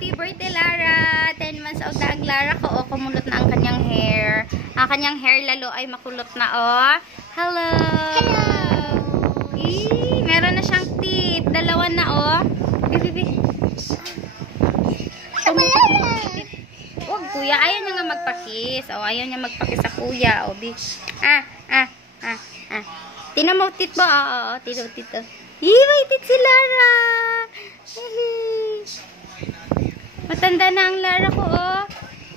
Happy birthday, Lara! 10 months old na ang Lara ko. O, kumulot na ang kanyang hair. Ang kanyang hair lalo ay makulot na, oh. Hello! Hello! Meron na siyang teeth. Dalawa na, oh. Bibi. Huwag, kuya. Ayaw niya nga magpakis. O, ayaw niya magpakis sa kuya. O, Tina mo teeth mo. Oo, tina mo teeth. May teeth si Lara. Matanda na ang Lara ko, oh.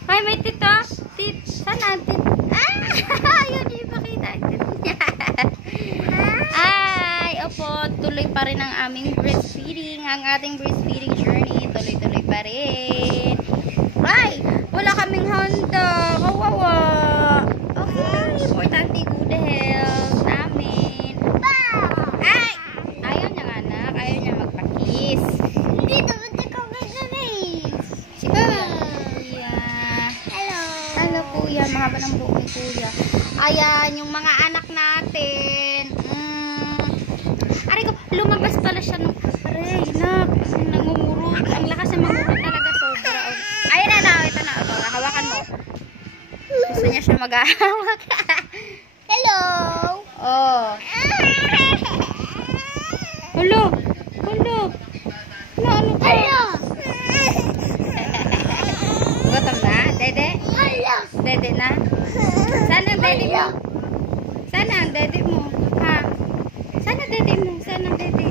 Ay, may teeth, oh. Teeth. Sana ang teeth. Ayaw niya ipakita ang teeth niya. Ay, opo. Tuloy pa rin ang aming breastfeeding. Ang ating breastfeeding journey. Tuloy-tuloy pa rin. Ay, wala kaming handa. Kawawa. Okay, importante good health namin. Ay, ayaw niya nga, anak. Ayaw niya magpakis. Dito, ba't ikaw mag-race? Si Kuya. Hello. Hello, Kuya. Mahaba ng buhok ni Kuya. Ayan, yung mga anak natin. Aray ko, lumabas pala siya nung... Aray, nak. Nangungurot. Ang lakas ng mangurot talaga, sobra. Ayun na, ito na. Ito, hawakan mo. Gusto niya siya mag-ahawak. Hello. Oh. Hulo. Hulo. Ano ka? Hello. Gutom na? Dede? Hello. Dede na? Sana ang dede mo? Sana ang dede mo? Ha? Sana dede mo? Sana ang dede?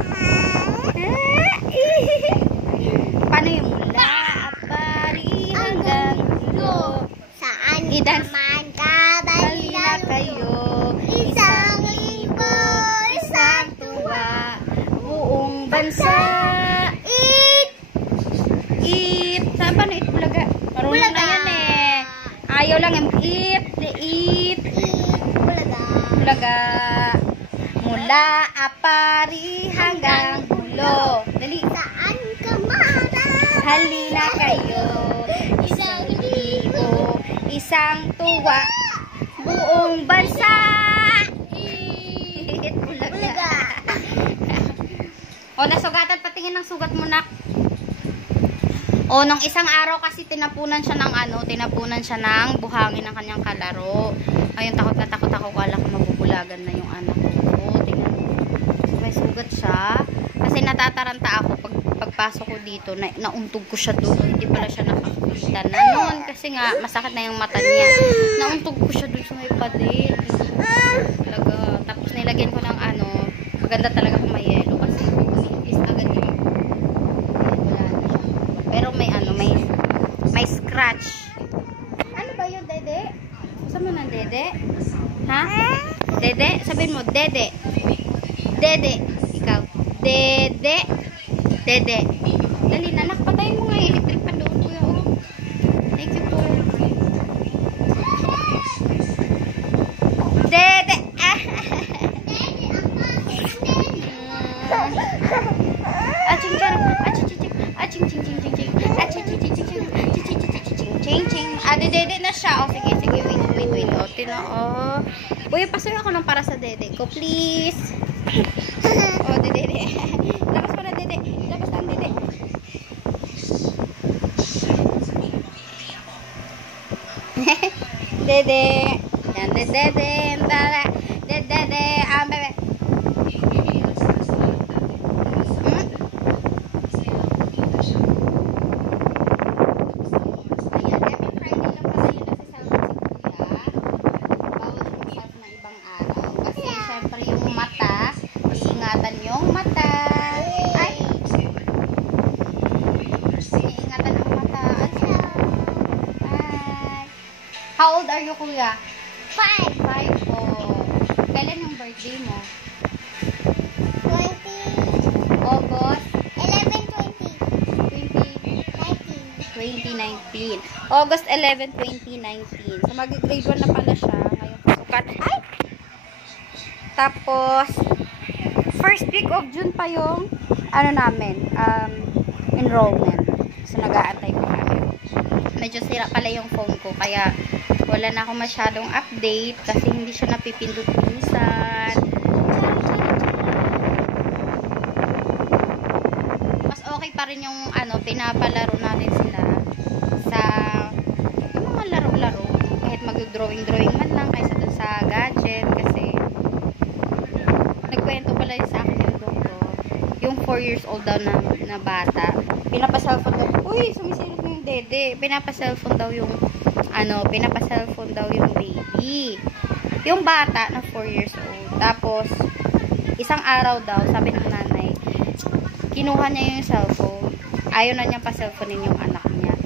Paano yung mula? Apari hanggang ulo. Saan Idas- naman ka Bali na kayo. Isang libo, Isang tuwa. Buong bansa. Eat. Saan ba na eat bulaga? Marunong na Bulaga. yan eh. Ayaw lang yung eat. Eat. Bulaga. Bulaga. Mula apari hanggang ulo. Dali. Saan ka mara? Halina kayo. Isang libo, Isang tuwa. Buong bansa. Eat. Bulaga. Bulaga. O, nasugatan. Patingin ng sugat mo, nak. O, nung isang araw kasi tinapunan siya ng buhangin ng kanyang kalaro. Ayun, takot na takot ako. Kala ko mabubulagan na yung anak ko. Tingnan mo. May sugat siya. Kasi natataranta ako pagpasok ko dito. Nauntog ko siya doon. Hindi pala siya nakakita na noon. Kasi nga, masakit na yung mata niya. Nauntog ko siya doon sa may pader. Talaga. Tapos nilagyan ko ng maganda talaga kung may yelo. Kasi umiipis agad yung wala na siya. Pero may scratch. Ano ba yun, Dede? Saan mo ng Dede? Ha? Dede? Sabihin mo, Dede. Dede. Ikaw. Dede. Dede. Dali na, nakpatayin mo nga yung electric pa doon, kuya. Oh. Thank you po. Dede. Dede na siya. O, sige. Wait. O, tino, o. Uy, pasuyo ako ng para sa Dede ko, please. O, Dede. Labas mo na, Dede. Labas na ang Dede. Dede. Yan, Dede. Dede. Bebe. How old are you, kuya? 5. 5 po. Kailan yung birthday mo? 20. August 11, 20. 2019. August 11, 2019. So, mag-grade 1 na pala siya. Ngayong pasukan. Ay! Tapos, first week of June pa yung enrollment. So, nag-aantay ko kami. Medyo sira pala yung phone ko. Kaya, wala na ako masyadong update kasi hindi siya napipindot minsan. Mas okay pa pa rin yung pinapalaro natin sila sa yung mga laro-laro. Kahit mag-drawing-drawing man lang kaysa dun sa gadget. Kasi nagkwento pala sa akin yung doktor. Yung 4 years old daw na bata. Pinapa-cellphone daw. Uy, sumisilip na yung dede. Pinapa-cellphone daw yung pinapa-cellphone daw yung baby. Yung bata na 4 years old. Tapos, isang araw daw, sabi ng nanay, kinuha niya yung cellphone. Ayaw na niya pa-cellphonein yung anak niya.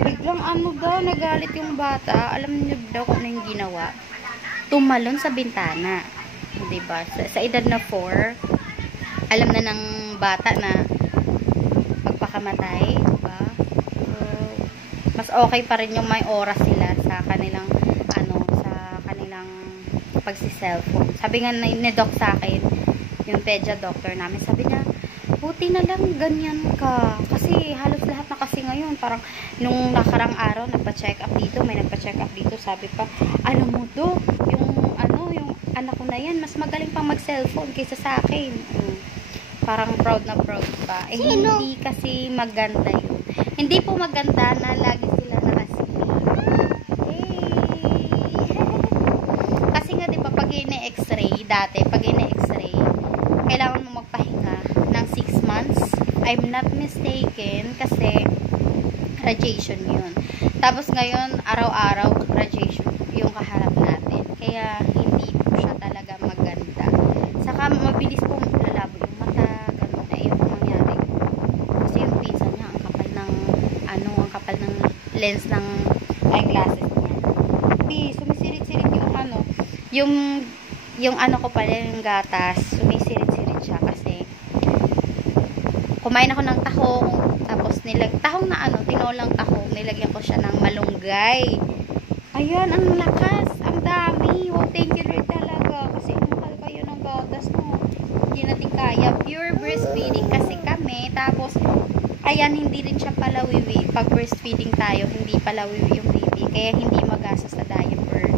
Biglang daw, nagalit yung bata. Alam niyo daw kung ano yung ginawa. Tumalon sa bintana. Diba? Sa edad na 4, alam na ng bata na magpakamatay. Diba? So, mas okay pa rin yung may oras sila sa kanilang pagsi-cellphone. Sabi nga ni doc sa akin, yung pedia doctor namin, sabi niya, buti na lang ganyan ka. Kasi halos lahat na kasi ngayon, parang nung nakarang araw, nagpa-check up dito, may nagpa-check up dito, sabi pa, alam mo doc, yung anak ko na yan, mas magaling pang mag-cellphone kaysa sa akin. Parang proud na proud pa. Eh, hindi kasi maganda yun. Hindi po maganda na lagi sila nakasipin. X-ray, dati, pag ine-x-ray, kailangan mo magpahinga ng 6 months. I'm not mistaken, kasi radiation yun. Tapos ngayon, araw-araw, radiation yung kaharap natin. Kaya, hindi po siya talaga maganda. Saka, mabilis po lalabo yung mata, ganun na yung mangyari. Kasi yung pinsan niya, ang kapal ng lens ng eyeglasses niya. Sumisirit-sirit yung ko pala, yung gatas, sumisirit-sirit siya kasi kumain ako ng tahong, tapos tahong na tinolang tahong, nilagyan ko siya ng malunggay. Ayan, ang lakas, ang dami. Wow, thank you Lord talaga, kasi mahal kayo ng gatas, no? Hindi natin kaya. Pure breastfeeding kasi kami, tapos ayan, hindi rin siya palawiwi. Pag breastfeeding tayo, hindi palawiwi yung baby, kaya hindi magastos sa diaper.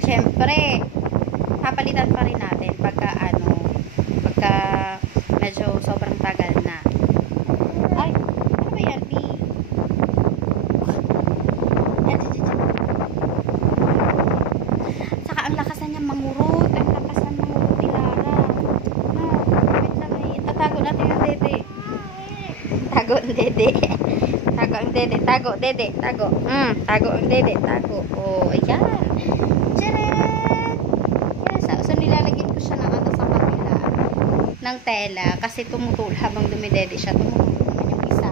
Siyempre, papalitan pa rin natin pagka medyo sobrang tagal na. Ay, ano ba yan, P? Saka ang lakasan niya mangurot. Ang lakasan mangurot ni Lara. No, wait lang eh. Tatago natin yung dede. Tago ang dede. Tago ang dede. Tago, dede. Tago. Tago ang dede. Tago. Oh, ayan. So, nilalagyan ko siya ng sa kabila ng tela kasi tumutulog habang dumidede siya. Tumutulog naman yung isa.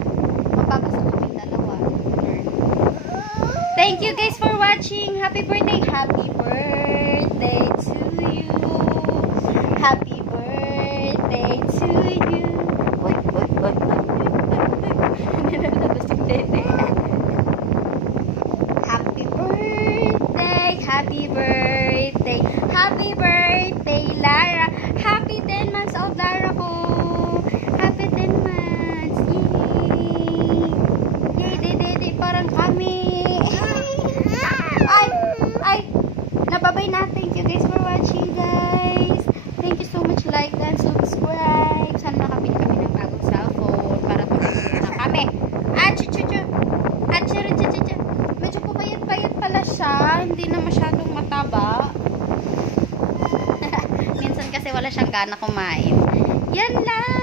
Mapapasa kami dalawa. Thank you guys for watching. Happy birthday. Happy birthday to you. Happy birthday to you. Uy. Nilalabas yung dede. Happy birthday. Happy birthday. Happy birthday, Lara. Happy 10 months old, Lara ko. Happy 10 months. Yay. Yay, parang kami. Ay. Nababay na. Thank you guys for watching, guys. Thank you so much. Like and subscribe. Sana nakabili kami ng bagong cellphone para pag-video na kami. Medyo pumayat-payat pala siya. Hindi na masyadong mataba. Minsan kasi wala siyang gana kumain. Yan lang.